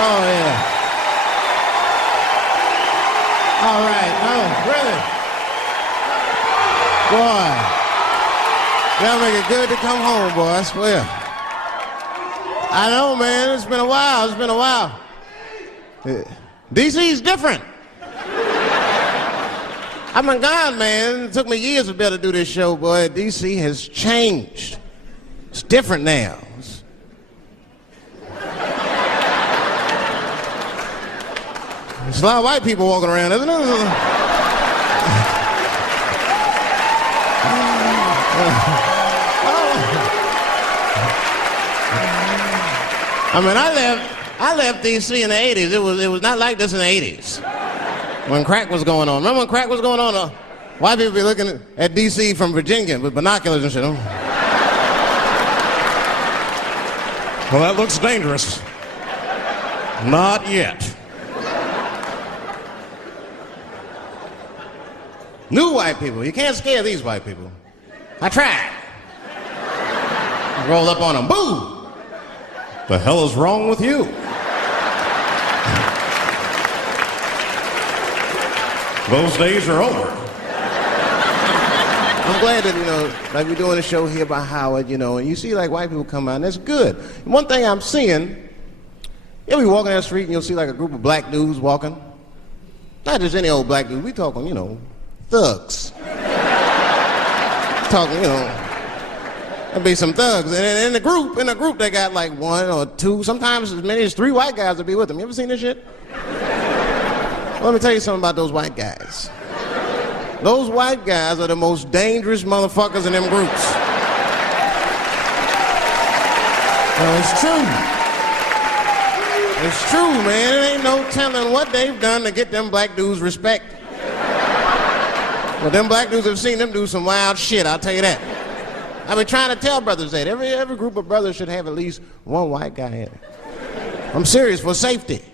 Oh, yeah. All right. Oh, really? Boy. Y'all make it good to come home, boy, I swear. I know, man. It's been a while. DC's different. I've been gone, man. It took me years to be able to do this show, boy. DC has changed. It's different now. There's a lot of white people walking around, isn't there? I mean, I left DC in the 80s. It was not like this in the 80s. When crack was going on. Remember when crack was going on? White people be looking at DC from Virginia with binoculars and shit. Well, that looks dangerous. Not yet. New white people. You can't scare these white people. I tried. Roll up on them. Boo! The hell is wrong with you? Those days are over. I'm glad that, like we're doing a show here by Howard, and you see like white people come out, and that's good. And one thing I'm seeing, you'll be walking down the street and you'll see like a group of black dudes walking. Not just any old black dude, we talking, thugs. Talking, there'll be some thugs. And in the group, they got like one or two, sometimes as many as 3 white guys will be with them. You ever seen this shit? Let me tell you something about those white guys. Those white guys are the most dangerous motherfuckers in them groups. Well, it's true. It's true, man. There ain't no telling what they've done to get them black dudes respect. Well, them black dudes have seen them do some wild shit, I'll tell you that. I've been trying to tell brothers that. Every group of brothers should have at least one white guy in it. I'm serious, for safety.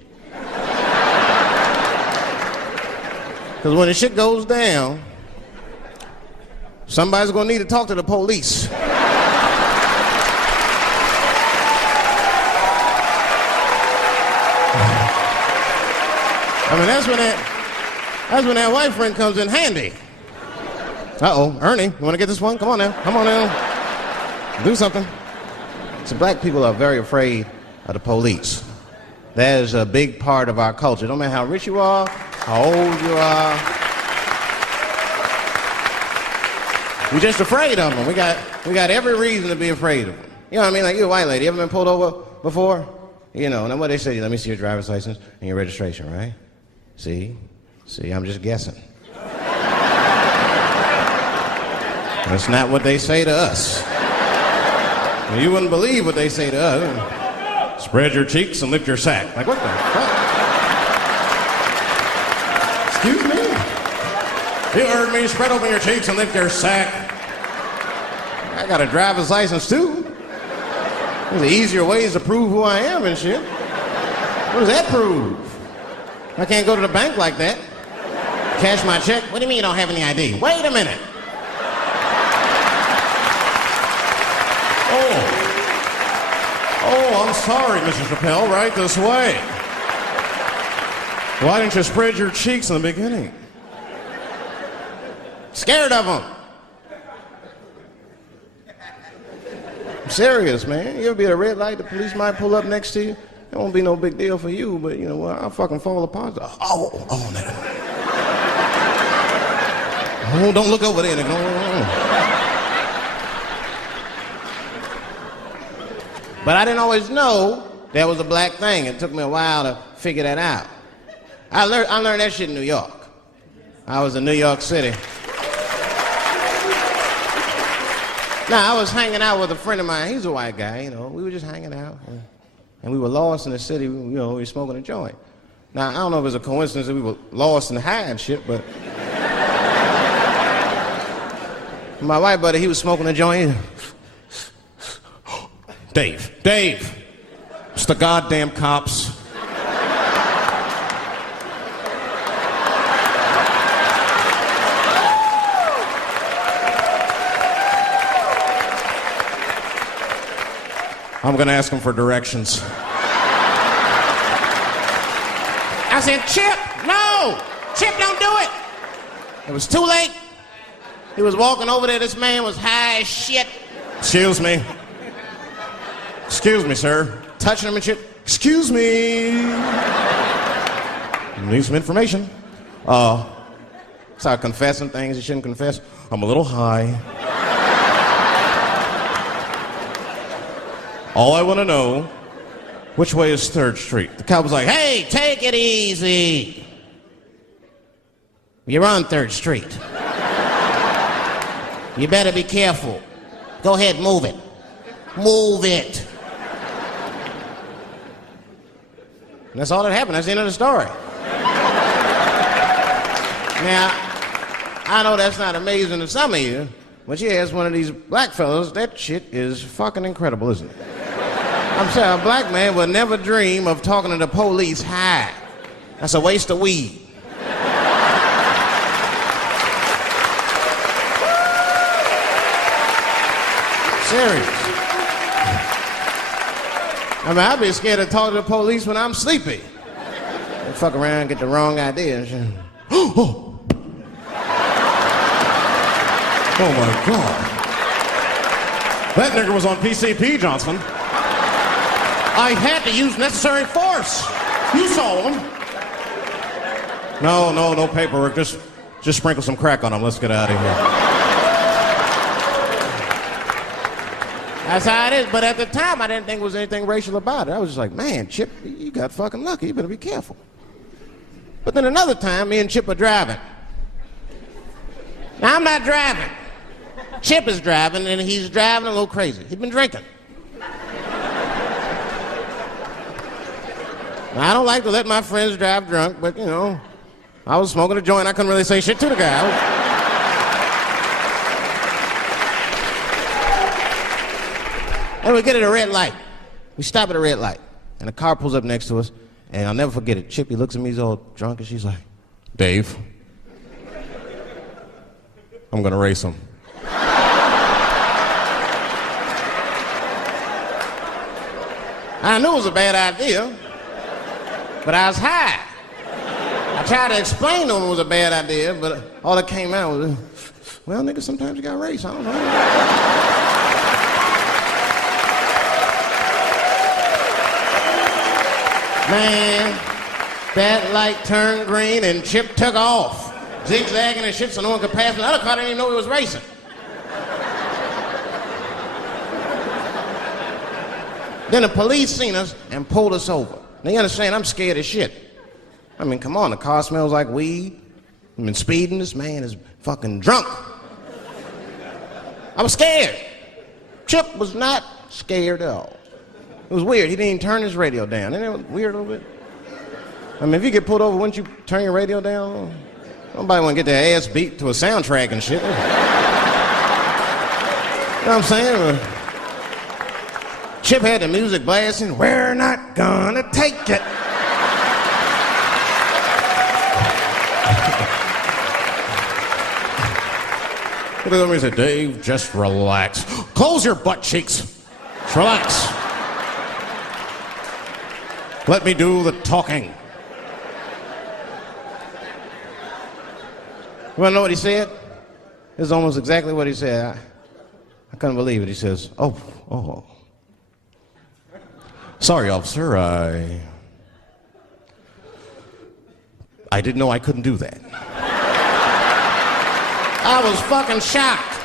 Because when the shit goes down, somebody's gonna need to talk to the police. I mean, that's when that white friend comes in handy. Uh-oh, Ernie, you wanna get this one? Come on now, do something. So black people are very afraid of the police. That is a big part of our culture. No matter how rich you are, how old you are. We're just afraid of them. We got every reason to be afraid of them. You know what I mean? Like, you're a white lady. You ever been pulled over before? And then what they say, let me see your driver's license and your registration, right? See, I'm just guessing. That's not what they say to us. Well, you wouldn't believe what they say to us. Spread your cheeks and lift your sack. Like, what the fuck? Excuse me? You heard me. Spread open your cheeks and lift your sack. I got a driver's license, too. There's easier ways to prove who I am and shit. What does that prove? I can't go to the bank like that. Cash my check. What do you mean you don't have any ID? Wait a minute. Oh, I'm sorry, Mr. Chappelle. Right this way. Why didn't you spread your cheeks in the beginning? Scared of them. I'm serious, man. You ever be at a red light, the police might pull up next to you. It won't be no big deal for you, but I'll fucking fall apart. Oh, no. Oh, don't look over there. But I didn't always know that was a black thing. It took me a while to figure that out. I learned that shit in New York. I was in New York City. Now, I was hanging out with a friend of mine. He's a white guy, We were just hanging out. And we were lost in the city, we were smoking a joint. Now, I don't know if it's a coincidence that we were lost and high and shit, but... my white buddy, he was smoking a joint. Dave, it's the goddamn cops. I'm gonna ask him for directions. I said, Chip, no! Chip, don't do it! It was too late. He was walking over there. This man was high as shit. Excuse me. Excuse me, sir. Touching him and shit. Excuse me. Need some information. Start confessing things you shouldn't confess. I'm a little high. All I want to know, which way is 3rd Street? The cop was like, hey, take it easy. You're on 3rd Street. You better be careful. Go ahead, move it. Move it. And that's all that happened. That's the end of the story. Now, I know that's not amazing to some of you, but you ask one of these black fellas, that shit is fucking incredible, isn't it? I'm saying a black man would never dream of talking to the police high. That's a waste of weed. Serious. I mean, I'd be scared to talk to the police when I'm sleepy. They fuck around and get the wrong idea and shit. Oh my God. That nigger was on PCP, Johnson. I had to use necessary force. You saw him. No paperwork. Just sprinkle some crack on him. Let's get out of here. That's how it is. But at the time, I didn't think there was anything racial about it. I was just like, man, Chip, you got fucking lucky. You better be careful. But then another time, me and Chip are driving. Now, I'm not driving. Chip is driving, and he's driving a little crazy. He'd been drinking. Now, I don't like to let my friends drive drunk, but, you know, I was smoking a joint. I couldn't really say shit to the guy. And we get at a red light. We stop at a red light, and a car pulls up next to us, and I'll never forget it. Chippy looks at me, he's all drunk, and she's like, Dave, I'm gonna race him. I knew it was a bad idea, but I was high. I tried to explain to him it was a bad idea, but all that came out was, well, nigga, sometimes you gotta race, I don't know. Man, that light turned green and Chip took off, zigzagging and shit so no one could pass me. The other car didn't even know he was racing. Then the police seen us and pulled us over. Now you understand, I'm scared as shit. I mean, come on, the car smells like weed. I've been speeding, this man is fucking drunk. I was scared. Chip was not scared at all. It was weird, he didn't even turn his radio down. Isn't it weird a little bit? I mean, if you get pulled over, wouldn't you turn your radio down? Nobody want to get their ass beat to a soundtrack and shit. You know what I'm saying? Chip had the music blasting, we're not gonna take it. He looked at me and said, Dave, just relax. Close your butt cheeks. Just relax. Let me do the talking. You wanna know what he said? This is almost exactly what he said. I couldn't believe it. He says, oh. Sorry, officer, I didn't know I couldn't do that. I was fucking shocked.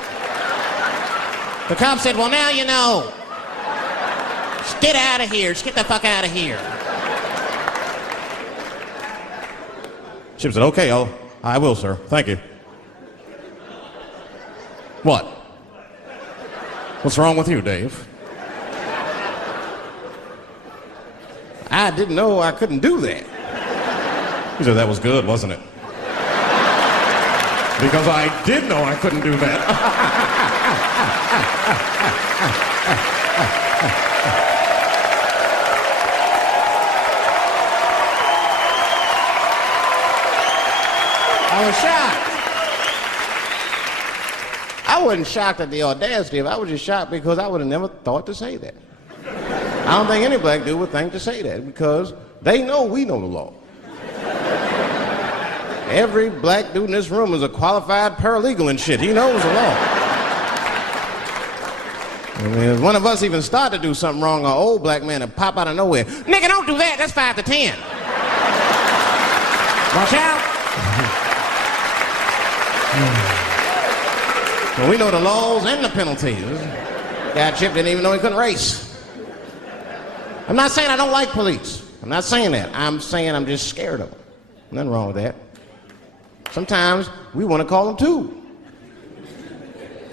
The cop said, well, now you know. Just get out of here. Just get the fuck out of here. Chip said, okay, I will, sir. Thank you. What? What's wrong with you, Dave? I didn't know I couldn't do that. He said, that was good, wasn't it? Because I did know I couldn't do that. I was shocked. I wasn't shocked at the audacity of it. I was just shocked because I would have never thought to say that. I don't think any black dude would think to say that because they know we know the law. Every black dude in this room is a qualified paralegal and shit. He knows the law. I mean, if one of us even start to do something wrong, an old black man will pop out of nowhere. Nigga, don't do that. That's 5 to 10. Watch out. Well, we know the laws and the penalties. Guy Chip didn't even know he couldn't race. I'm not saying I don't like police. I'm not saying that. I'm saying I'm just scared of them. Nothing wrong with that. Sometimes we want to call them too.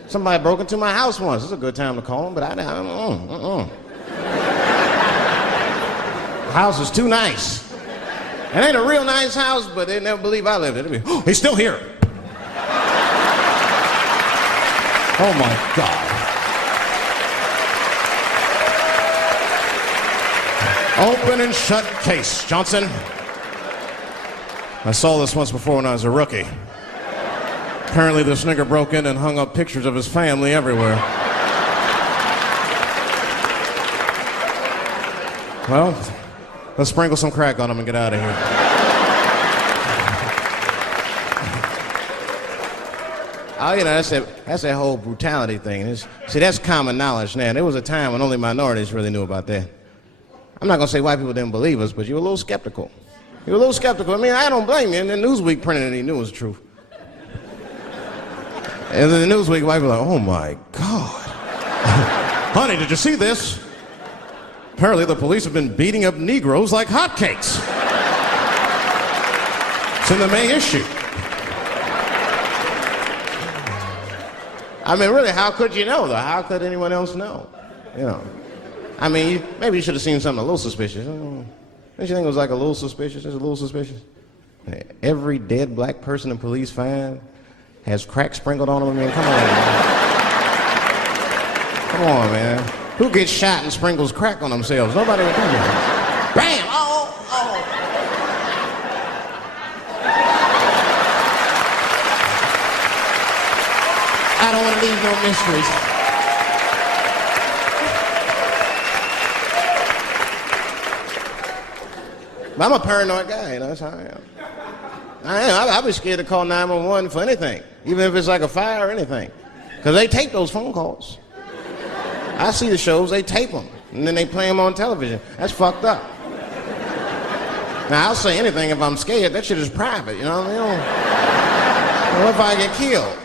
Somebody broke into my house once. It's a good time to call them, but I don't. The house is too nice. It ain't a real nice house, but they never believe I lived it. Oh, he's still here. Oh my God. Open and shut case, Johnson. I saw this once before when I was a rookie. Apparently this nigger broke in and hung up pictures of his family everywhere. Well, let's sprinkle some crack on him and get out of here. Oh, you know, that's that whole brutality thing. See, that's common knowledge now. There was a time when only minorities really knew about that. I'm not going to say white people didn't believe us, but you were a little skeptical. You were a little skeptical. I mean, I don't blame you. And then Newsweek printed it and he knew it was true. And then the Newsweek white people were like, oh my God. Honey, did you see this? Apparently the police have been beating up Negroes like hotcakes. It's in the May issue. I mean, really, how could you know, though? How could anyone else know? You know. I mean, maybe you should have seen something a little suspicious. Don't you think it was like a little suspicious? Just a little suspicious? Every dead black person the police find has crack sprinkled on them. I mean, come on, man. Come on, man. Who gets shot and sprinkles crack on themselves? Nobody would do that. Bam! Oh! I don't want to leave no mysteries. But I'm a paranoid guy, you know, that's how I am. I'll be scared to call 911 for anything, even if it's like a fire or anything. Because they tape those phone calls. I see the shows, they tape them, and then they play them on television. That's fucked up. Now, I'll say anything if I'm scared. That shit is private, you know what I mean? What if I get killed?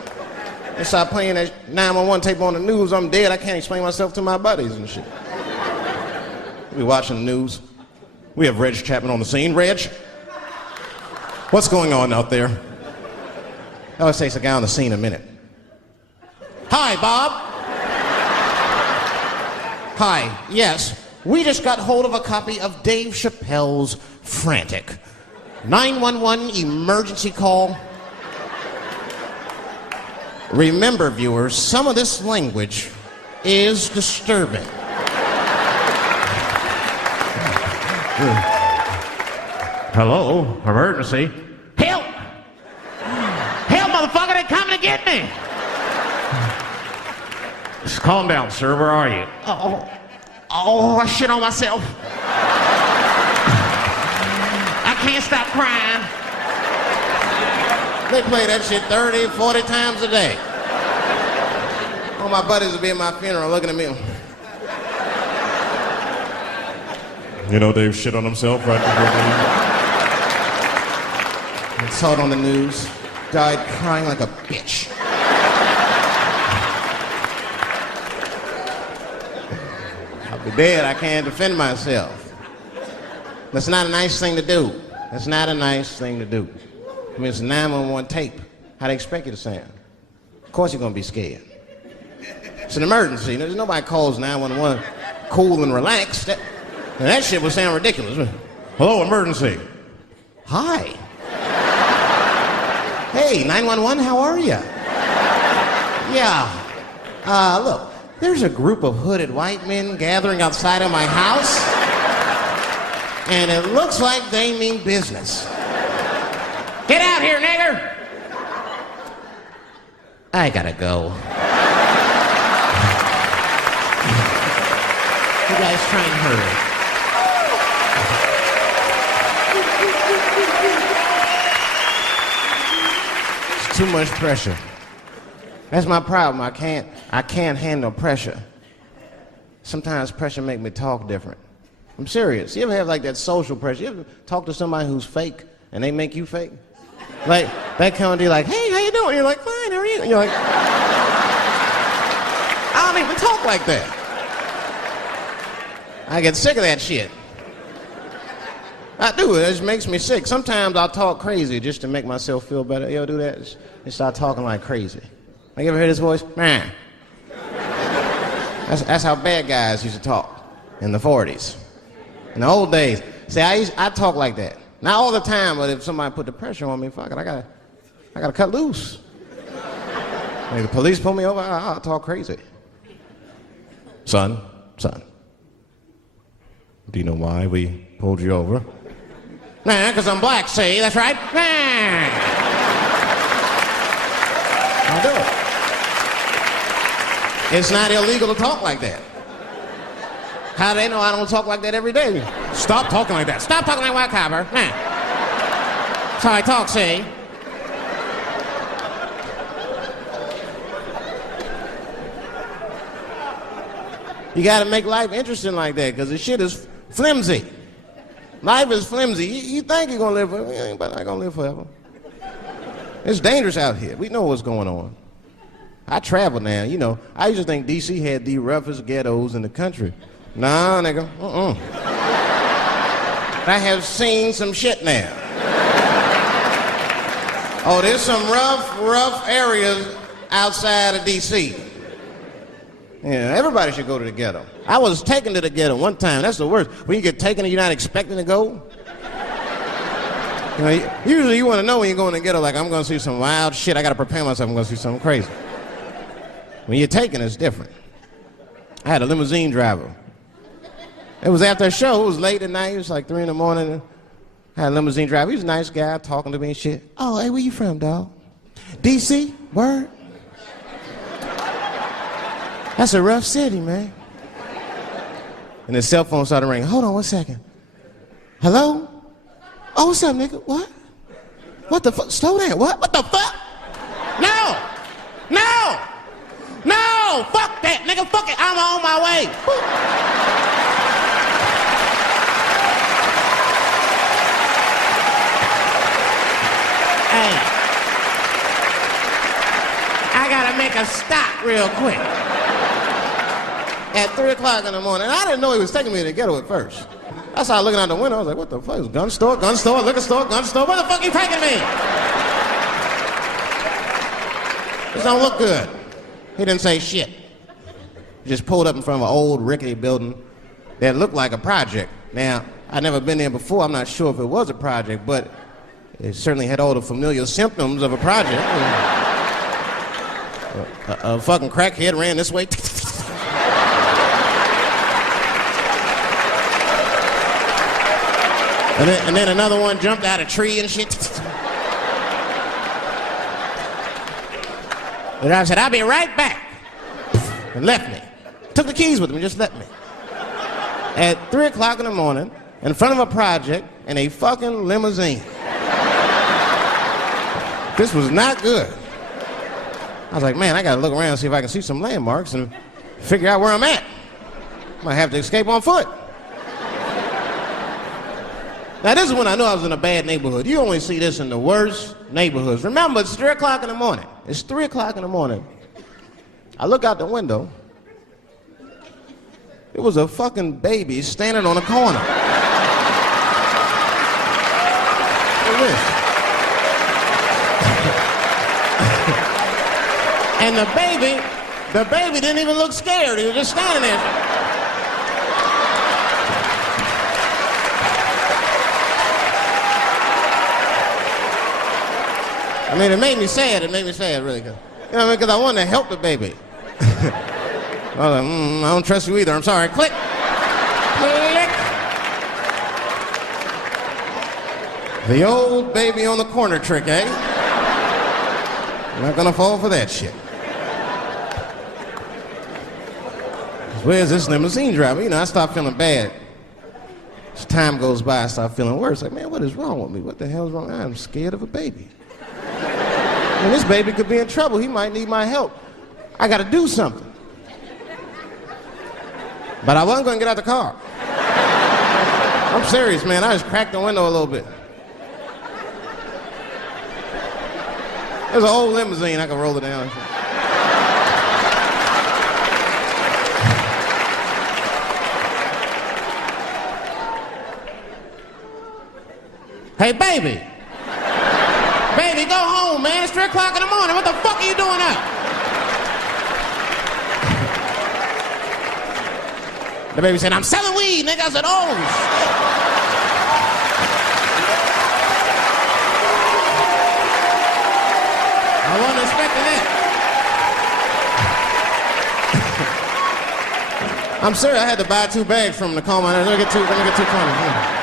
They start playing that 911 tape on the news, I'm dead, I can't explain myself to my buddies and shit. We'll be watching the news. We have Reg Chapman on the scene. Reg, what's going on out there? It always takes a guy on the scene a minute. Hi, Bob. Hi, yes. We just got hold of a copy of Dave Chappelle's Frantic. 911 emergency call. Remember, viewers, some of this language is disturbing. Hello, emergency. Help! Help, motherfucker, they're coming to get me! Just calm down, sir, where are you? Oh, I shit on myself. I can't stop crying. They play that shit 30, 40 times a day. All my buddies will be at my funeral looking at me. You know Dave shit on himself right before I saw it on the news. Died crying like a bitch. I'll be dead. I can't defend myself. That's not a nice thing to do. That's not a nice thing to do. I mean, it's a 911 tape. How they expect you to sound? Of course you're going to be scared. It's an emergency. There's nobody calls 911 cool and relaxed. That shit would sound ridiculous. Hello, emergency. Hi. Hey, 911, how are you? Yeah. Look, there's a group of hooded white men gathering outside of my house, and it looks like they mean business. Get out here, nigger! I gotta go. You guys try and hurry. Too much pressure. That's my problem. I can't handle pressure. Sometimes pressure make me talk different. I'm serious. You ever have like that social pressure? You ever talk to somebody who's fake and they make you fake? Like, that kind of deal, like, hey, how you doing? You're like, fine, how are you? And you're like, I don't even talk like that. I get sick of that shit. I do. It just makes me sick. Sometimes I'll talk crazy just to make myself feel better. You ever do that? Just start talking like crazy. Like, you ever hear this voice? Man. That's how bad guys used to talk in the 40s. In the old days. See, I talk like that. Not all the time, but if somebody put the pressure on me, fuck it, I gotta cut loose. Like the police pull me over, I'll talk crazy. Son, do you know why we pulled you over? Nah, because I'm black, see, that's right. Nah. I'll do it. It's not illegal to talk like that. How do they know I don't talk like that every day? Stop talking like that. Stop talking like white copper. Nah. That's how I talk, see? You gotta make life interesting like that, because the shit is flimsy. Life is flimsy. You think you're gonna live forever, you ain't not gonna live forever. It's dangerous out here. We know what's going on. I travel now, you know. I used to think D.C. had the roughest ghettos in the country. Nah, nigga, I have seen some shit now. Oh, there's some rough areas outside of D.C. Yeah, everybody should go to the ghetto. I was taken to the ghetto one time. That's the worst. When you get taken and you're not expecting to go. You know, usually you want to know when you go in the ghetto, like, I'm going to see some wild shit. I got to prepare myself. I'm going to see something crazy. When you're taken, it's different. I had a limousine driver. It was after a show. It was late at night. It was like 3 in the morning. I had a limousine driver. He was a nice guy talking to me and shit. Oh, hey, where you from, dog? D.C.? Word? That's a rough city, man. And his cell phone started ringing. Hold on 1 second. Hello? Oh, what's up, nigga? What? What the fuck? Slow down. What? What the fuck? No! No! No! Fuck that, nigga. Fuck it. I'm on my way. Hey. I gotta make a stop real quick. At 3 o'clock in the morning. I didn't know he was taking me to the ghetto at first. I started looking out the window. I was like, what the fuck? Gun store, liquor store, gun store. Where the fuck are you taking me? This don't look good. He didn't say shit. He just pulled up in front of an old rickety building that looked like a project. Now, I'd never been there before. I'm not sure if it was a project, but it certainly had all the familiar symptoms of a project. A fucking crackhead ran this way. And then another one jumped out of a tree and shit. The driver said, I'll be right back. And left me. Took the keys with him and just left me. At 3 o'clock in the morning, in front of a project, in a fucking limousine. This was not good. I was like, man, I gotta look around and see if I can see some landmarks and figure out where I'm at. Might have to escape on foot. Now, this is when I knew I was in a bad neighborhood. You only see this in the worst neighborhoods. Remember, it's 3 o'clock in the morning. It's 3 o'clock in the morning. I look out the window. It was a fucking baby standing on a corner. Look at this. And the baby didn't even look scared. He was just standing there. I mean, it made me sad. It made me sad, really. You know what I mean? Because I wanted to help the baby. I was like, I don't trust you either. I'm sorry. Click. Click. The old baby on the corner trick, eh? I'm not gonna fall for that shit. Where's this limousine driver? You know, I start feeling bad. As time goes by, I start feeling worse. Like, man, what is wrong with me? What the hell is wrong? I'm scared of a baby. And this baby could be in trouble. He might need my help. I gotta do something. But I wasn't gonna get out the car. I'm serious, man. I just cracked the window a little bit. There's an old limousine. I can roll it down. Hey, baby. Baby, go home, man. It's 3 o'clock in the morning. What the fuck are you doing up? The baby said, I'm selling weed, nigga. I said, oh, shit. I wasn't expecting that. I'm serious. I had to buy 2 bags from him to calm my nerves. Let me get 2 20.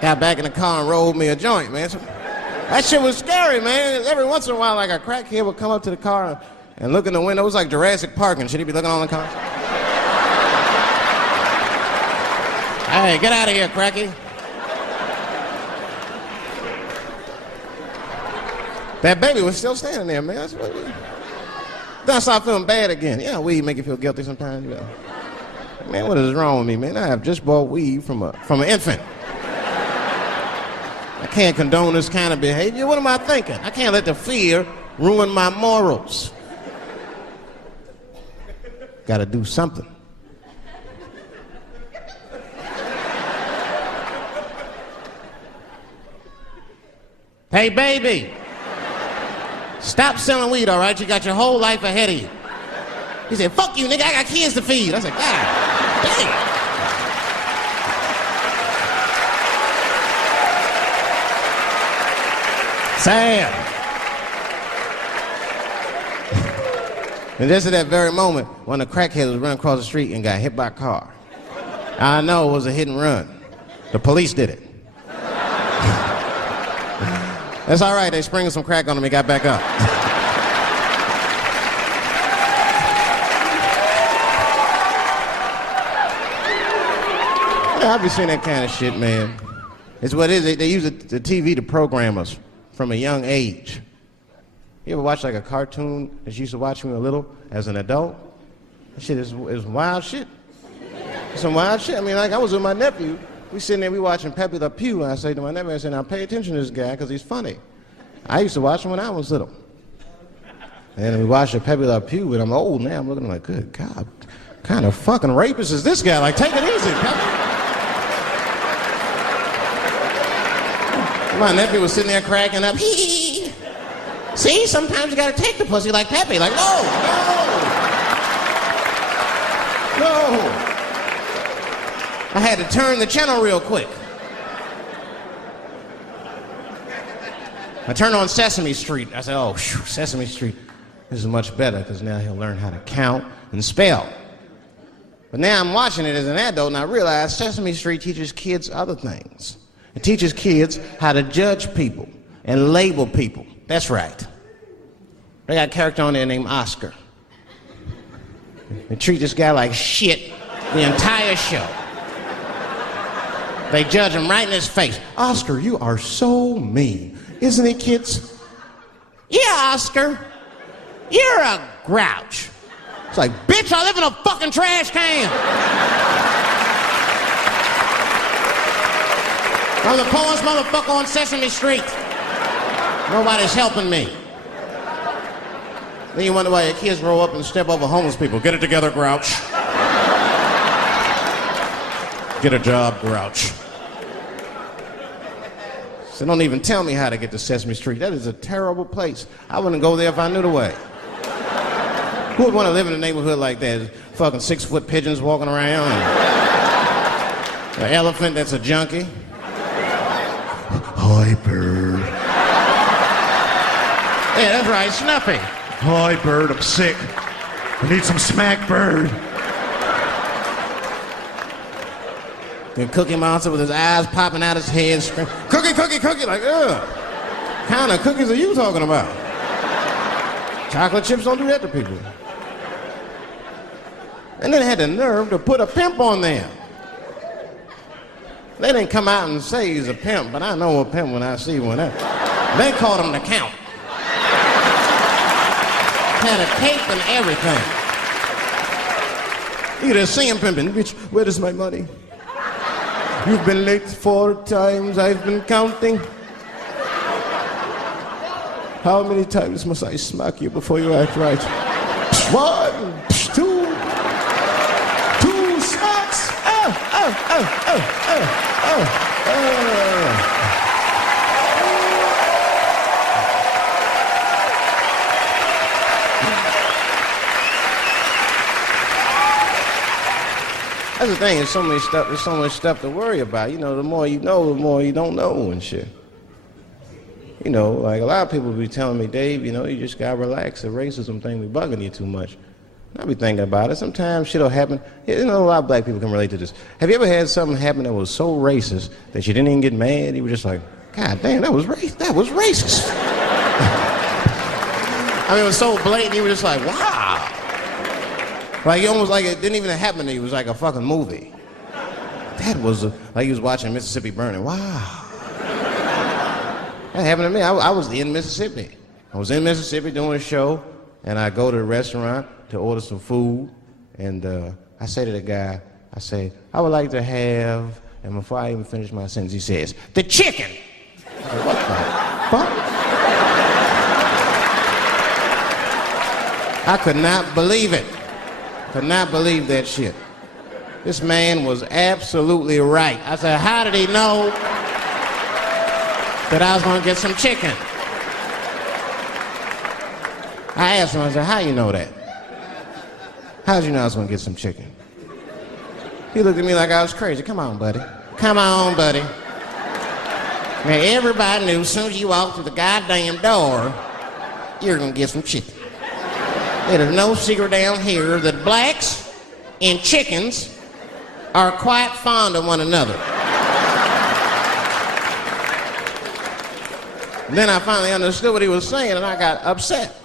Got back in the car and rolled me a joint, man. So, that shit was scary, man. Every once in a while, like a crackhead would come up to the car and look in the window. It was like Jurassic Park and shit. He'd be looking on the car. Hey, get out of here, cracky. That baby was still standing there, man. That's what then I started feeling bad again. Yeah, weed make you feel guilty sometimes. You know. Man, what is wrong with me, man? I have just bought weed from an infant. I can't condone this kind of behavior. What am I thinking? I can't let the fear ruin my morals. Gotta do something. Hey, baby. Stop selling weed, all right? You got your whole life ahead of you. He said, fuck you, nigga. I got kids to feed. I said, God damn. Sam. And just at that very moment, one of the crackheads was running across the street and got hit by a car. I know it was a hit and run. The police did it. That's all right. They sprinkled some crack on him and got back up. Yeah, I be seeing that kind of shit, man. It's what it is. They use the TV to program us from a young age. You ever watch like a cartoon that you used to watch when you were little as an adult? That shit is wild shit. Some wild shit. I mean, like I was with my nephew. We sitting there, we watching Pepe Le Pew, and I say to my nephew, I said, now pay attention to this guy because he's funny. I used to watch him when I was little. And we watched Pepe Le Pew, and I'm old now. I'm looking like, good God, what kind of fucking rapist is this guy? Like, take it easy, Pepe. My nephew was sitting there cracking up. Hee. See, sometimes you gotta take the pussy like Pepe. Like, no. I had to turn the channel real quick. I turned on Sesame Street. I said, oh, whew, Sesame Street. This is much better because now he'll learn how to count and spell. But now I'm watching it as an adult and I realize Sesame Street teaches kids other things. It teaches kids how to judge people and label people. That's right. They got a character on there named Oscar. They treat this guy like shit the entire show. They judge him right in his face. Oscar, you are so mean. Isn't it, kids? Yeah, Oscar. You're a grouch. It's like, bitch, I live in a fucking trash can. I'm the poorest motherfucker on Sesame Street. Nobody's helping me. Then you wonder why your kids grow up and step over homeless people. Get it together, grouch. Get a job, grouch. So don't even tell me how to get to Sesame Street. That is a terrible place. I wouldn't go there if I knew the way. Who would want to live in a neighborhood like that? Fucking 6-foot pigeons walking around. And an elephant that's a junkie. Hi, bird. Yeah, that's right, Snuffy. Hi, bird, I'm sick. I need some smack, bird. And Cookie Monster with his eyes popping out his head, screaming, cookie, cookie, cookie, like, ugh. What kind of cookies are you talking about? Chocolate chips don't do that to people. And then they had the nerve to put a pimp on there. They didn't come out and say he's a pimp, but I know a pimp when I see one. They called him the Count. Had a cape and everything. You just see him pimping. Bitch, where is my money? You've been late 4 times, I've been counting. How many times must I smack you before you act right? 1, 2 smacks. Oh. That's the thing, there's so much stuff to worry about. You know, the more you know, the more you don't know and shit. You know, like a lot of people be telling me, Dave, you know, you just gotta relax. The racism thing be bugging you too much. And I be thinking about it. Sometimes shit'll happen. You know, a lot of black people can relate to this. Have you ever had something happen that was so racist that you didn't even get mad? You were just like, God damn, that was racist. I mean, it was so blatant, you were just like, wow. Like, almost like it didn't even happen to you. It was like a fucking movie. That was like you was watching Mississippi Burning. Wow. That happened to me. I was in Mississippi. I was in Mississippi doing a show, and I go to the restaurant to order some food, and I say to the guy, I say, I would like to have, and before I even finish my sentence, he says, the chicken. I said, what the fuck? I could not believe it. Could not believe that shit. This man was absolutely right. I said, how did he know that I was gonna get some chicken? I asked him, I said, how you know that? How'd you know I was gonna get some chicken? He looked at me like I was crazy. Come on, buddy. Come on, buddy. Now, everybody knew as soon as you walked through the goddamn door, you're gonna get some chicken. There's no secret down here that blacks and chickens are quite fond of one another. Then I finally understood what he was saying, and I got upset.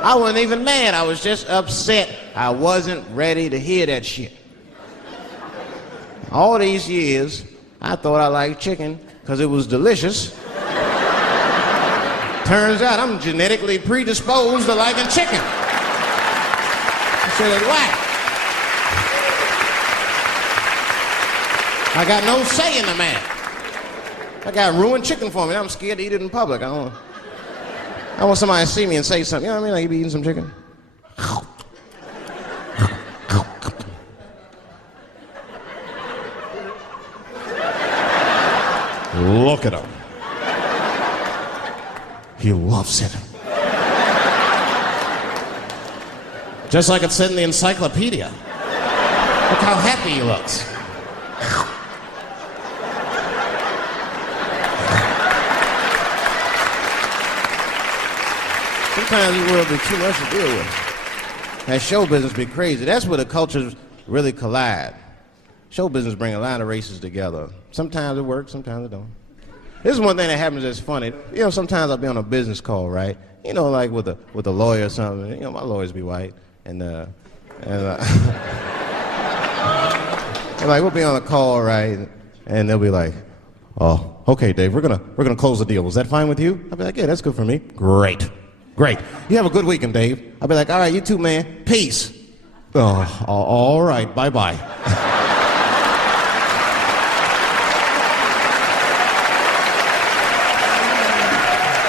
I wasn't even mad, I was just upset. I wasn't ready to hear that shit. All these years, I thought I liked chicken because it was delicious. Turns out I'm genetically predisposed to liking chicken. I said, why? I got no say in the matter. I got ruined chicken for me. I'm scared to eat it in public. I want somebody to see me and say something. You know what I mean? Like, you be eating some chicken. Look at him. He loves it. Just like it said in the encyclopedia. Look how happy he looks. Sometimes the world be too much to deal with. That show business be crazy. That's where the cultures really collide. Show business bring a lot of races together. Sometimes it works, sometimes it don't. This is one thing that happens that's funny. You know, sometimes I'll be on a business call, right? You know, like with a lawyer or something. You know, my lawyers be white, and like we'll be on a call, right? And they'll be like, "Oh, okay, Dave, we're gonna close the deal. Is that fine with you?" I'll be like, "Yeah, that's good for me." Great. You have a good weekend, Dave. I'll be like, "All right, you too, man. Peace." Oh, all right, bye-bye.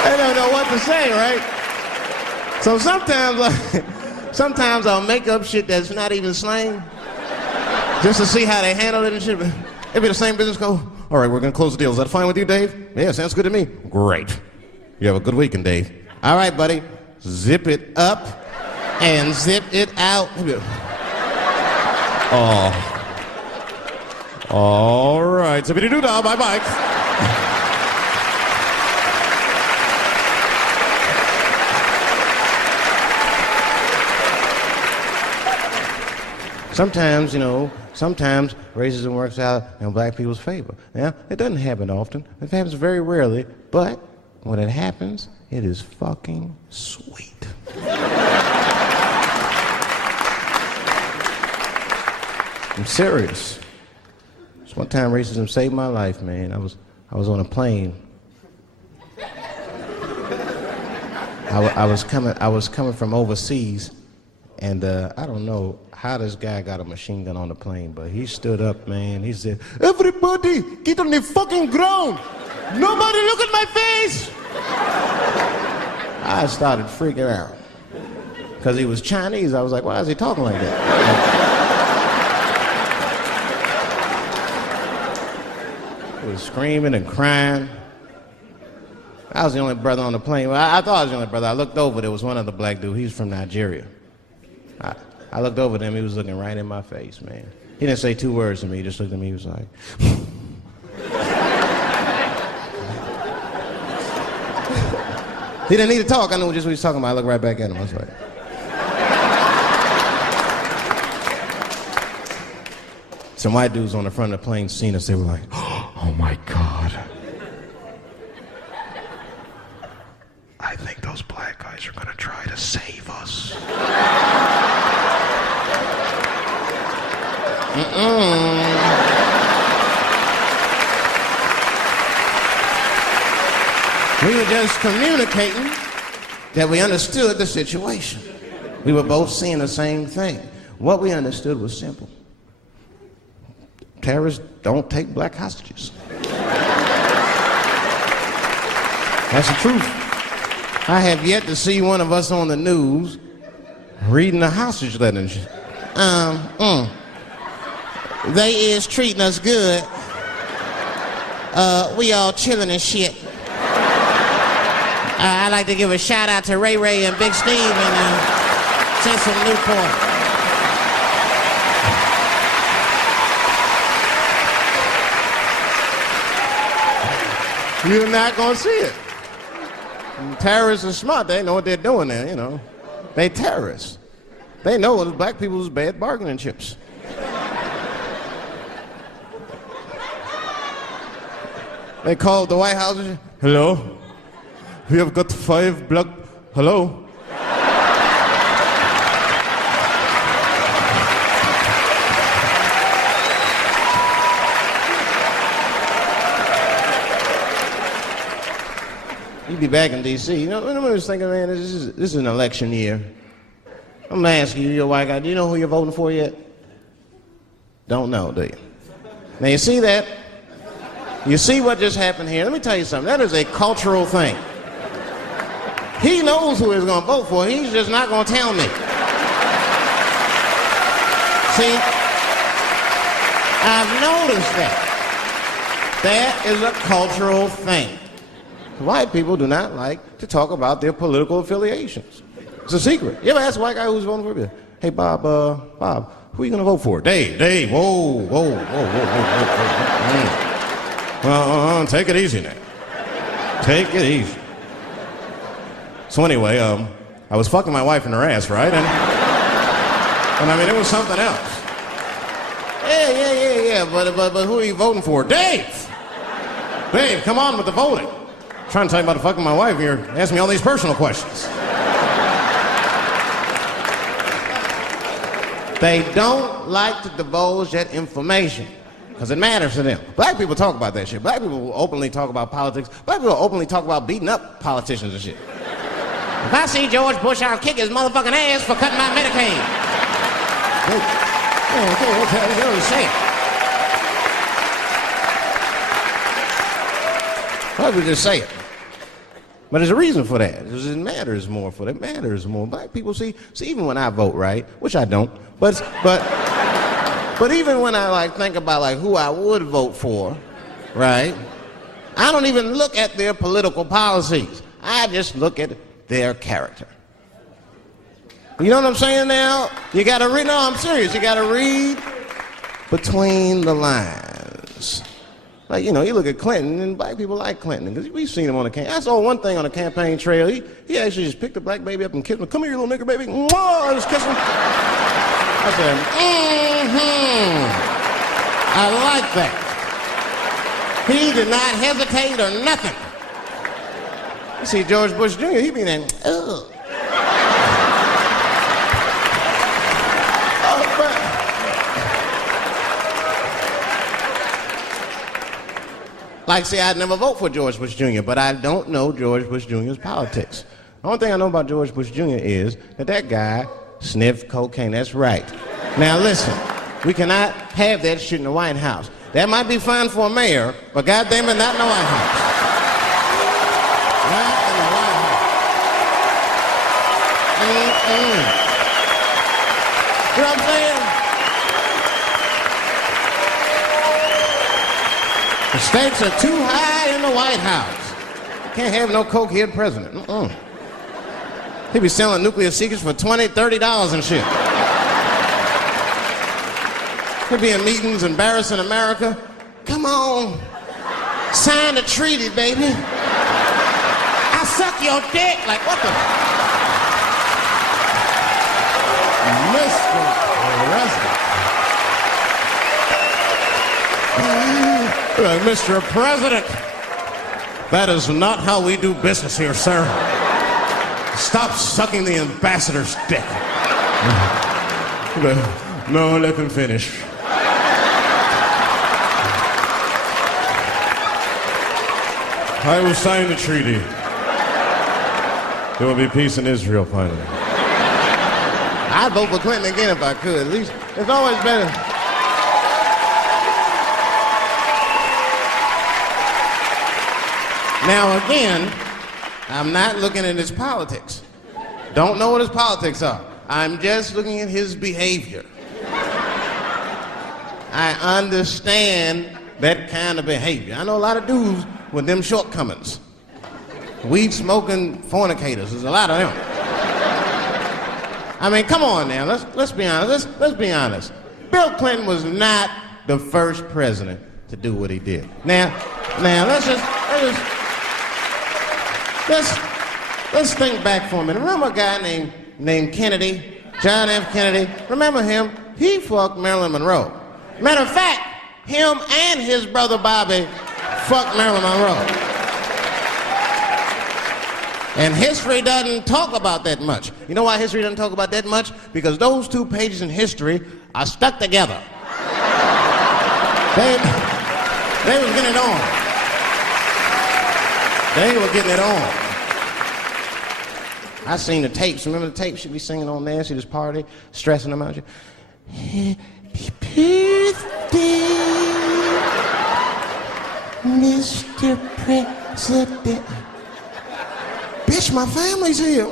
I don't know what to say, right? So sometimes I'll make up shit that's not even slang, just to see how they handle it and shit. It'll be the same business go, "All right, we're gonna close the deal. Is that fine with you, Dave?" "Yeah, sounds good to me." "Great. You have a good weekend, Dave." "All right, buddy. Zip it up and zip it out." Oh. All right. Zippity-doo-dah. Bye-bye. Sometimes, you know, racism works out in black people's favor. Now, it doesn't happen often. It happens very rarely, but when it happens, it is fucking sweet. I'm serious. Just one time racism saved my life, man. I was on a plane. I was coming from overseas, and I don't know how this guy got a machine gun on the plane, but he stood up, man. He said, "Everybody, get on the fucking ground! Nobody look at my face!" I started freaking out. Because he was Chinese, I was like, why is he talking like that? He was screaming and crying. I was the only brother on the plane. Well, I thought I was the only brother. I looked over, there was one other black dude. He was from Nigeria. I looked over at him, he was looking right in my face, man. He didn't say two words to me, he just looked at me, he was like... He didn't need to talk, I knew just what he was talking about. I looked right back at him, I was like... Some white dudes on the front of the plane seen us, they were like, "Oh my God. I think those black guys are gonna try to save us." We were just communicating that we understood the situation. We were both seeing the same thing. What we understood was simple. Terrorists don't take black hostages. That's the truth. I have yet to see one of us on the news reading a hostage letter. They is treating us good. We all chilling and shit. I'd like to give a shout out to Ray Ray and Big Steve and send some Newport. You're not gonna see it. Terrorists are smart. They know what they're doing there, you know. They terrorists. They know that black people is bad bargaining chips. They called the White House and said, "Hello? We have got 5 black... Hello?" You'd be back in D.C. You know, I was thinking, man, this is an election year. I'm gonna ask you, you're a white guy, do you know who you're voting for yet? Don't know, do you? Now you see that? You see what just happened here? Let me tell you something. That is a cultural thing. He knows who he's gonna vote for. He's just not gonna tell me. See? I've noticed that. That is a cultural thing. White people do not like to talk about their political affiliations. It's a secret. You ever ask a white guy who's voting for you? "Hey, Bob, who are you gonna vote for?" Dave, whoa. Take it easy now. Take it easy. So anyway, I was fucking my wife in her ass, right? And I mean, it was something else. Yeah, but who are you voting for? Dave, come on with the voting. I'm trying to tell you about fucking my wife, and you're asking me all these personal questions. They don't like to divulge that information because it matters to them. Black people talk about that shit. Black people will openly talk about politics. Black people will openly talk about beating up politicians and shit. If I see George Bush, I'll kick his motherfucking ass for cutting my Medicaid. They don't say it. Why would just say it? But there's a reason for that. It matters more for them. It matters more. Black people see even when I vote, right? Which I don't. But even when I think about who I would vote for, right? I don't even look at their political policies. I just look at their character. You know what I'm saying now? You gotta read, no, I'm serious. You gotta read between the lines. You look at Clinton, and black people like Clinton, because we've seen him on the campaign. I saw one thing on the campaign trail. He actually just picked a black baby up and kissed him. "Come here, you little nigger baby." Mwah! I just kissed him. I said, I like that. He did not hesitate or nothing. You see George Bush Jr., he be there, ugh. See, I'd never vote for George Bush Jr., but I don't know George Bush Jr.'s politics. The only thing I know about George Bush Jr. is that guy sniffed cocaine. That's right. Now listen, we cannot have that shit in the White House. That might be fine for a mayor, but goddamn it, not in the White House. Not in the White House. You know what I'm saying? The stakes are too high in the White House. You can't have no cokehead president. He be selling nuclear secrets for $20, $30 and shit. He'll be in meetings embarrassing America. Come on, sign the treaty, baby. I suck your dick. Like, what the? Mr. President. Like, Mr. President, that is not how we do business here, sir. Stop sucking the ambassador's dick. No, let him finish. I will sign the treaty. There will be peace in Israel finally. I'd vote for Clinton again if I could. At least it's always better. Now again, I'm not looking at his politics. Don't know what his politics are. I'm just looking at his behavior. I understand that kind of behavior. I know a lot of dudes with them shortcomings. Weed smoking fornicators. There's a lot of them. I mean, come on now. Let's be honest. Let's be honest. Bill Clinton was not the first president to do what he did. Now let's think back for a minute. Remember a guy named Kennedy, John F. Kennedy? Remember him? He fucked Marilyn Monroe. Matter of fact, him and his brother Bobby fucked Marilyn Monroe. And history doesn't talk about that much. You know why history doesn't talk about that much? Because those two pages in history are stuck together. They were getting it on. They were getting it on. I seen the tapes. Remember the tapes? She'd be singing on there. She'd just party, stressing them out. Happy birthday, Mr. President. Bitch, my family's here.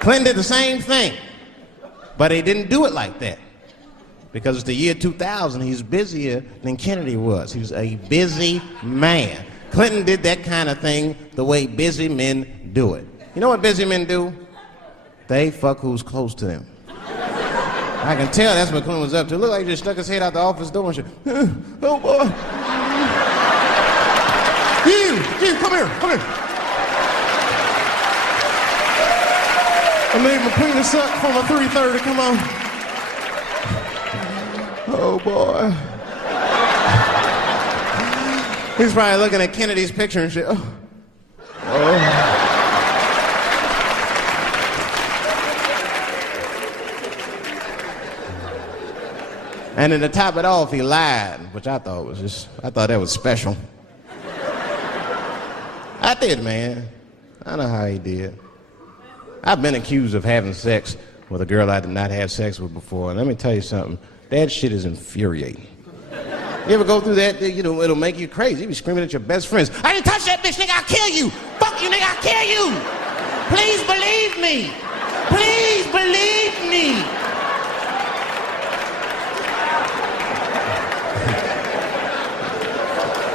Clinton did the same thing, but he didn't do it like that. Because it's the year 2000, he's busier than Kennedy was. He was a busy man. Clinton did that kind of thing the way busy men do it. You know what busy men do? They fuck who's close to them. I can tell that's what Clinton was up to. Look like he just stuck his head out the office door and shit. Oh boy. You, come here. I made my penis up for my 3:30, come on. Oh boy. He's probably looking at Kennedy's picture and shit. Oh. And then to top it off, he lied, which I thought that was special. I did, man. I know how he did. I've been accused of having sex with a girl I did not have sex with before, and let me tell you something. That shit is infuriating. You ever go through that? You know, it'll make you crazy. You be screaming at your best friends. I didn't touch that bitch, nigga, I'll kill you. Fuck you, nigga, I'll kill you. Please believe me. Please believe me.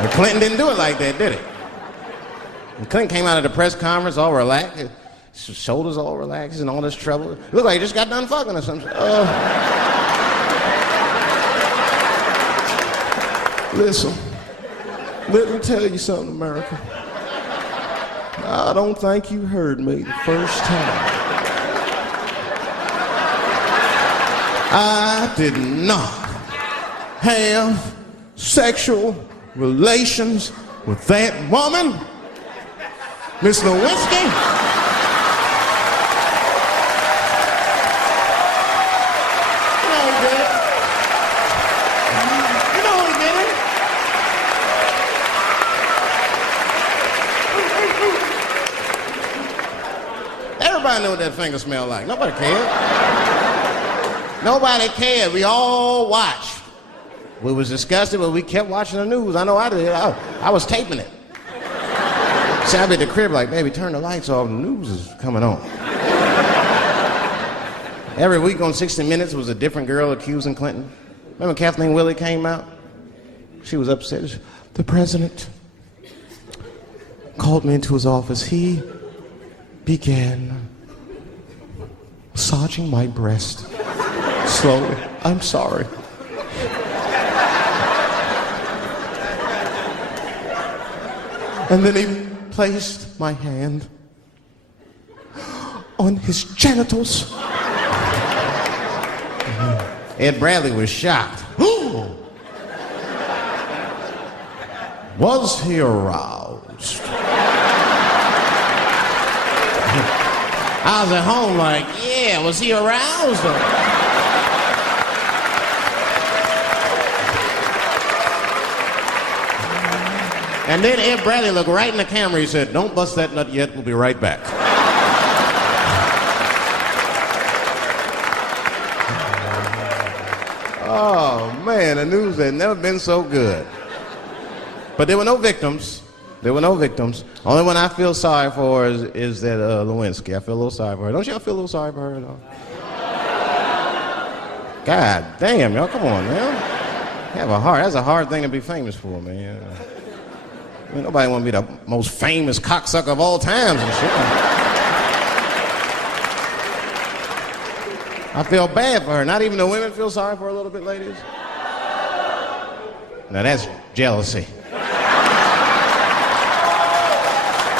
But Clinton didn't do it like that, did he? And Clinton came out of the press conference all relaxed, his shoulders all relaxed and all this trouble. It looked like he just got done fucking or something. Listen, let me tell you something, America. I don't think you heard me the first time. I did not have sexual relations with that woman, Miss Lewinsky. No, Everybody knew what that finger smelled like. Nobody cared. Nobody cared. We all watched. We was disgusted, but we kept watching the news. I know I did. I was taping it. See, I'd be at the crib like, baby, turn the lights off. The news is coming on. Every week on 60 Minutes was a different girl accusing Clinton. Remember Kathleen Willey came out? She was upset. The president called me into his office. He began massaging my breast slowly. I'm sorry. And then he placed my hand on his genitals. Ed Bradley was shocked. Was he aroused? I was at home like, yeah, was he aroused? And then Ed Bradley looked right in the camera. He said, don't bust that nut yet. We'll be right back. Oh, man, the news had never been so good. But there were no victims. There were no victims. Only one I feel sorry for is that Lewinsky. I feel a little sorry for her. Don't y'all feel a little sorry for her at all? God damn, y'all, come on, man. You have a heart. That's a hard thing to be famous for, man. I mean, nobody want to be the most famous cocksucker of all times and shit. I feel bad for her. Not even the women feel sorry for her a little bit, ladies? Now that's jealousy.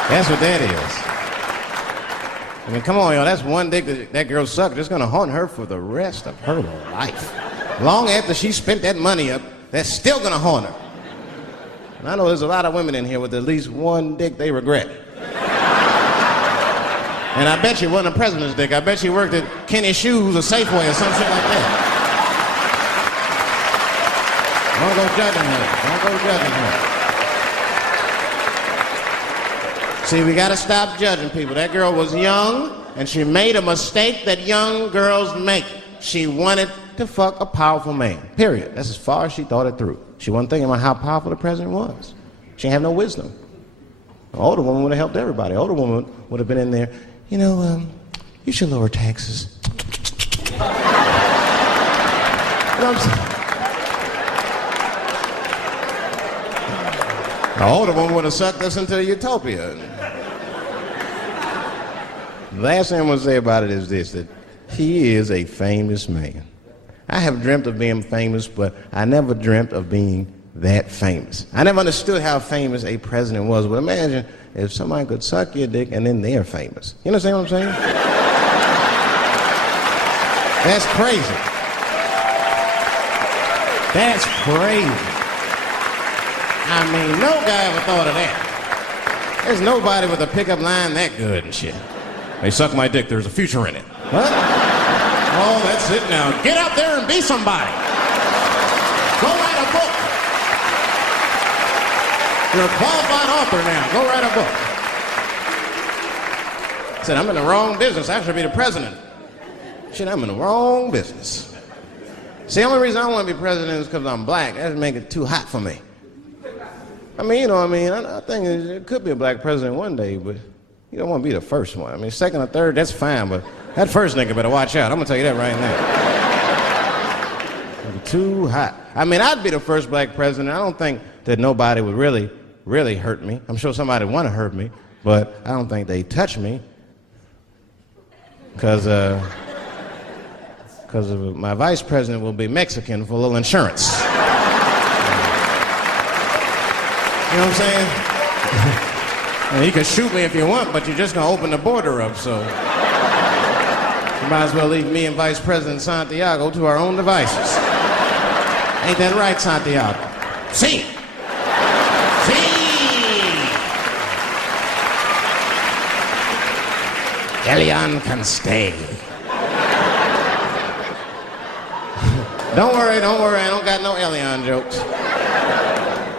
That's what that is. I mean, come on, y'all. That's one dick that girl sucked. It's gonna haunt her for the rest of her life. Long after she spent that money up, that's still gonna haunt her. And I know there's a lot of women in here with at least one dick they regret. And I bet you wasn't a president's dick. I bet you worked at Kenny Shoes or Safeway or some shit like that. Don't go judging her. Don't go judging her. See, we gotta stop judging people. That girl was young, and she made a mistake that young girls make. She wanted to fuck a powerful man, period. That's as far as she thought it through. She wasn't thinking about how powerful the president was. She didn't have no wisdom. An older woman would have helped everybody. An older woman would have been in there, you know, you should lower taxes. You know what I'm saying? The older woman would have sucked us into utopia. The last thing I'm going to say about it is this, that he is a famous man. I have dreamt of being famous, but I never dreamt of being that famous. I never understood how famous a president was, but imagine if somebody could suck your dick and then they're famous. You understand what I'm saying? That's crazy. That's crazy. I mean, no guy ever thought of that. There's nobody with a pickup line that good and shit. They suck my dick, there's a future in it. What? Oh, that's it now. Get out there and be somebody. Go write a book. You're a qualified author now. Go write a book. I said, I'm in the wrong business. I should be the president. Shit, I'm in the wrong business. See, the only reason I want to be president is because I'm black. That would make it too hot for me. I mean, you know, I think it could be a black president one day, but you don't want to be the first one. I mean, second or third, that's fine, but that first nigga better watch out. I'm going to tell you that right now. It'd be too hot. I mean, I'd be the first black president. I don't think that nobody would really hurt me. I'm sure somebody would want to hurt me, but I don't think they'd touch me because my vice president will be Mexican for a little insurance. You know what I'm saying? And you can shoot me if you want, but you're just going to open the border up, so you might as well leave me and Vice President Santiago to our own devices. Ain't that right, Santiago? See? See? Elian can stay. Don't worry, I don't got no Elian jokes.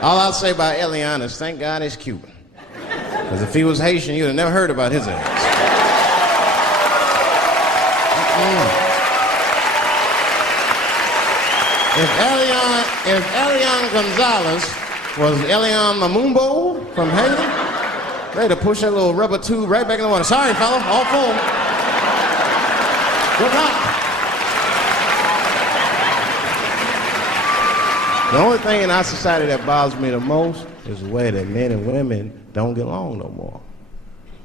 All I'll say about Elian is thank God he's Cuban. Because if he was Haitian, you'd have never heard about his ass. If Elian Gonzalez was Elian Mamumbo from Haiti, they'd have pushed that little rubber tube right back in the water. Sorry, fella, all full. Good luck. The only thing in our society that bothers me the most is the way that men and women don't get along no more.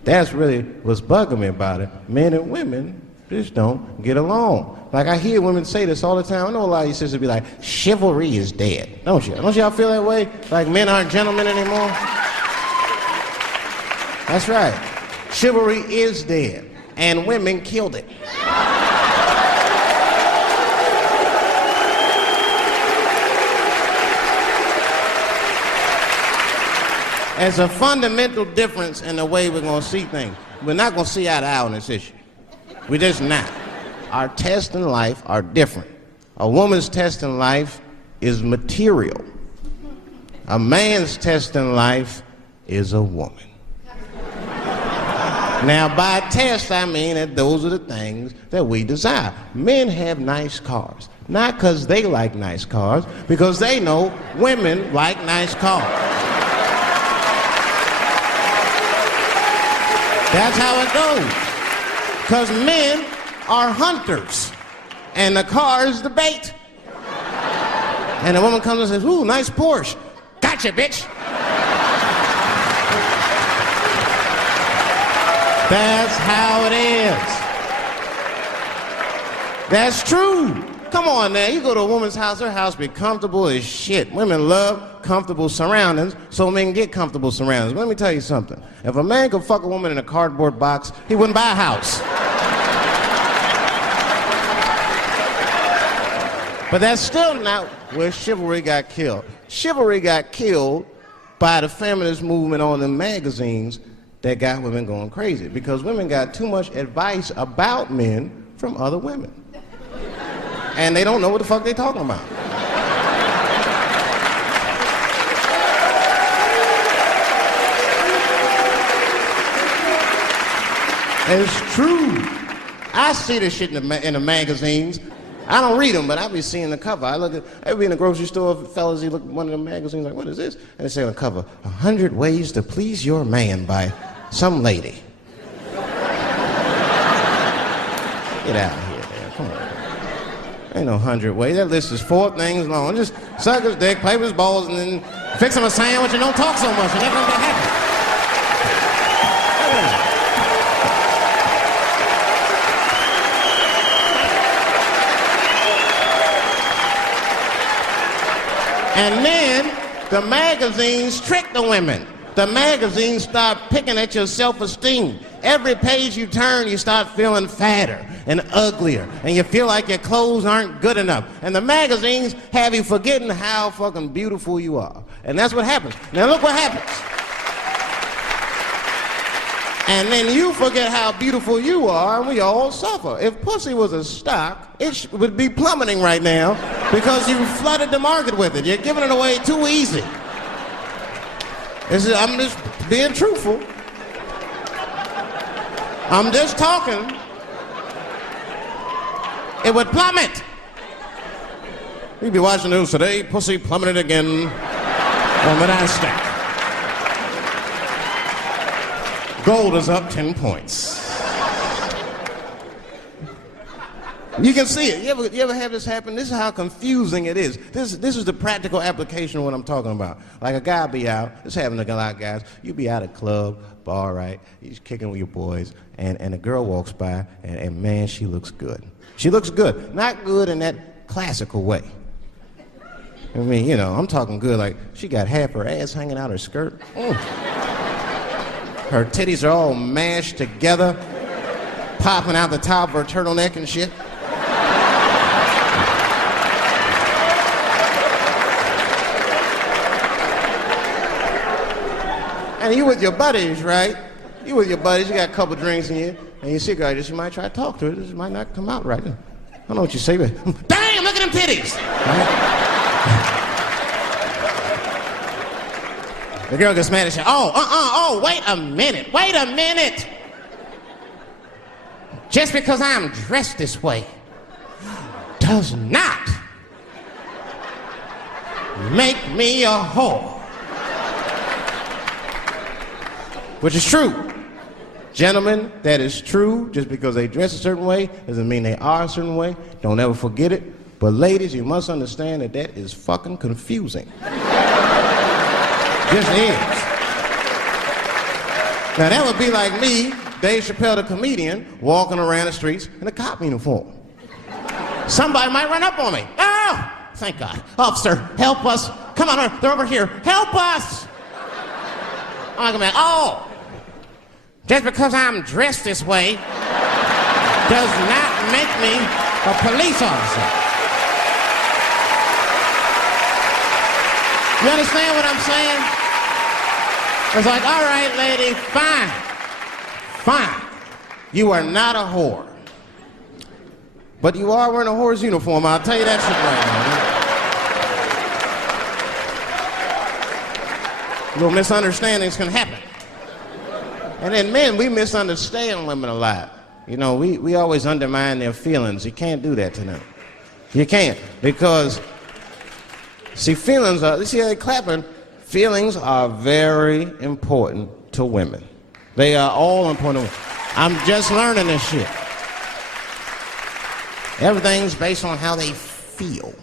That's really what's bugging me about it. Men and women just don't get along. Like I hear women say this all the time. I know a lot of you sisters be like, chivalry is dead. Don't you? Don't y'all feel that way? Like men aren't gentlemen anymore? That's right. Chivalry is dead. And women killed it. There's a fundamental difference in the way we're going to see things. We're not going to see eye to eye on this issue. We're just not. Our tests in life are different. A woman's test in life is material. A man's test in life is a woman. Now, by test, I mean that those are the things that we desire. Men have nice cars. Not because they like nice cars, because they know women like nice cars. That's how it goes. Because men are hunters, and the car is the bait. And a woman comes and says, ooh, nice Porsche. Gotcha, bitch. That's how it is. That's true. Come on now, you go to a woman's house, her house be comfortable as shit. Women love comfortable surroundings, so men get comfortable surroundings. But let me tell you something. If a man could fuck a woman in a cardboard box, he wouldn't buy a house. But that's still not where chivalry got killed. Chivalry got killed by the feminist movement on the magazines that got women going crazy, because women got too much advice about men from other women. And they don't know what the fuck they're talking about. It's true. I see this shit in the magazines. I don't read them, but I be seeing the cover. I be in the grocery store, fellas, you look at one of the magazines like, what is this? And they say on the cover, 100 Ways to Please Your Man by some lady. Get out of here, man. Come on. Ain't no 100 ways. That list is 4 things long. Just suck his dick, play with his balls, and then fix him a sandwich and don't talk so much. And that's gonna get happy. And then the magazines trick the women. The magazines start picking at your self-esteem. Every page you turn, you start feeling fatter and uglier, and you feel like your clothes aren't good enough. And the magazines have you forgetting how fucking beautiful you are. And that's what happens. Now look what happens. And then you forget how beautiful you are, and we all suffer. If pussy was a stock, it would be plummeting right now because you flooded the market with it. You're giving it away too easy. I'm just being truthful. I'm just talking. It would plummet. You'd be watching the news today, pussy plummeted again on the NASDAQ. Gold is up 10 points. You can see it. You ever have this happen? This is how confusing it is. This is the practical application of what I'm talking about. Like a guy be out, this happens to a lot of guys, you be out at a club, bar, right? You're kicking with your boys, and a girl walks by, and man, she looks good. She looks good. Not good in that classical way. I mean, you know, I'm talking good like she got half her ass hanging out her skirt. Her titties are all mashed together, popping out the top of her turtleneck and shit. And you with your buddies, right? You with your buddies, you got a couple drinks in you, and you see a girl, you might try to talk to her. This might not come out right. I don't know what you say, but damn, look at them titties! Right? The girl gets mad and says, oh, wait a minute. just because I'm dressed this way does not make me a whore. Which is true. Gentlemen, that is true. Just because they dress a certain way doesn't mean they are a certain way. Don't ever forget it. But ladies, you must understand that that is fucking confusing. Just is. Now that would be like me, Dave Chappelle the comedian, walking around the streets in a cop uniform. Somebody might run up on me. Oh, thank God. Officer, help us. Come on, they're over here. Help us. I'm like, oh, just because I'm dressed this way does not make me a police officer. You understand what I'm saying? It's like, all right, lady, fine. Fine. You are not a whore. But you are wearing a whore's uniform, I'll tell you that shit right now. Little misunderstandings can happen. And then men, we misunderstand women a lot. You know, we always undermine their feelings. You can't do that to them. You can't, because, see, feelings are, you see how they clapping? Feelings are very important to women. They are all important to women. I'm just learning this shit. Everything's based on how they feel.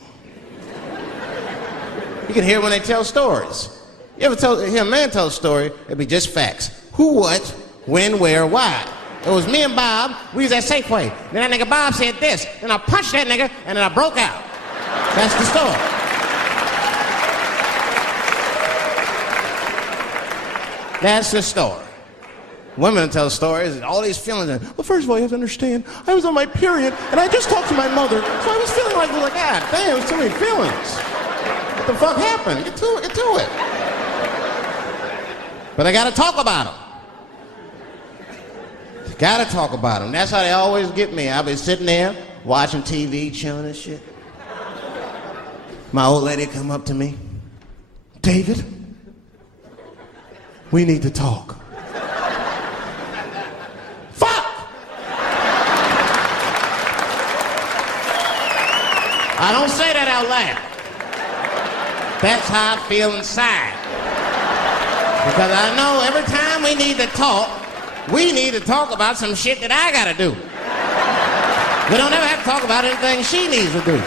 You can hear when they tell stories. You ever hear a man tell a story, it'd be just facts. Who, what, when, where, why. It was me and Bob, we was at Safeway. Then that nigga Bob said this, then I punched that nigga, and then I broke out. That's the story. That's the story. Women tell stories, all these feelings. Well, first of all, you have to understand, I was on my period, and I just talked to my mother, so I was feeling like, God damn, there's too many feelings. What the fuck happened? Get to it. But I gotta talk about them. Gotta talk about them. That's how they always get me. I'll be sitting there, watching TV, chilling and shit. My old lady come up to me. David, we need to talk. Fuck! I don't say that out loud. That's how I feel inside. Because I know every time we need to talk about some shit that I gotta do. We don't ever have to talk about anything she needs to do.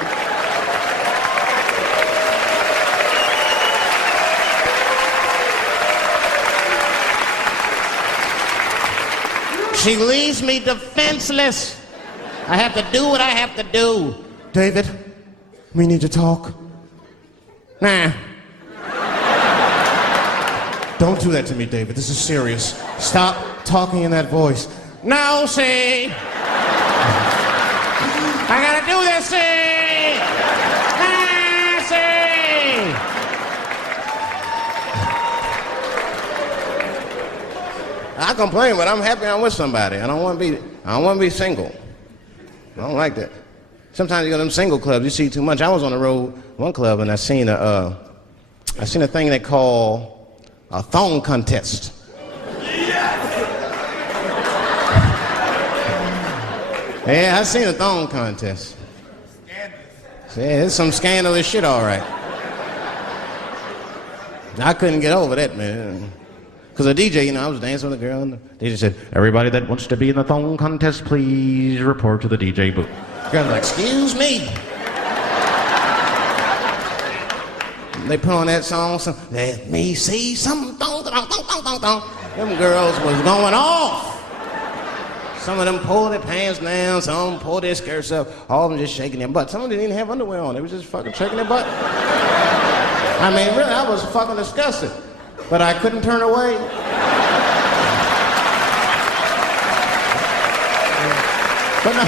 She leaves me defenseless. I have to do what I have to do. David, we need to talk. Nah. Don't do that to me, David. This is serious. Stop talking in that voice. No, see. I gotta do this, see. Ah, see. I complain, but I'm happy I'm with somebody. I don't want to be single. I don't like that. Sometimes you go to them single clubs, you see too much. I was on the road, one club, and I seen a thing they call a thong contest. Yeah, I seen a thong contest. Yeah, it's some scandalous shit, all right. I couldn't get over that, man. Because the DJ, I was dancing with a girl, and the DJ said, everybody that wants to be in the thong contest, please report to the DJ booth. The girl was like, excuse me. They put on that song, let me see some thong, thong, thong, thong, thong, thong. Them girls was going off. Some of them pulled their pants down, some of them pulled their skirts up, all of them just shaking their butt. Some of them didn't even have underwear on, they was just fucking shaking their butt. I mean, really, I was fucking disgusted. But I couldn't turn away. But no,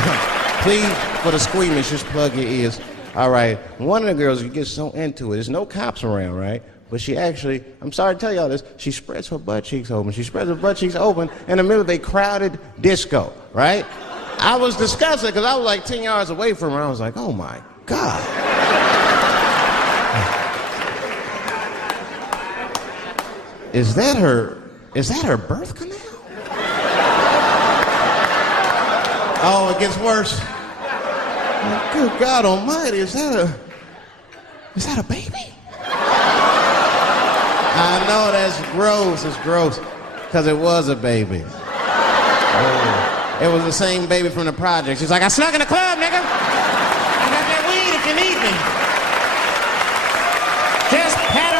please, for the squeamish, just plug your ears. All right, one of the girls, you get so into it, there's no cops around, right? But she actually, I'm sorry to tell y'all this, she spreads her butt cheeks open. She spreads her butt cheeks open in the middle of a crowded disco, right? I was disgusted because I was like 10 yards away from her. I was like, oh my God. Is that her birth canal? Oh, it gets worse. Oh, good God Almighty, is that a baby? I know that's gross. It's gross, because it was a baby. Oh. It was the same baby from the project. She's like, I snuck in the club, nigga. I got that weed if you need me. Just pat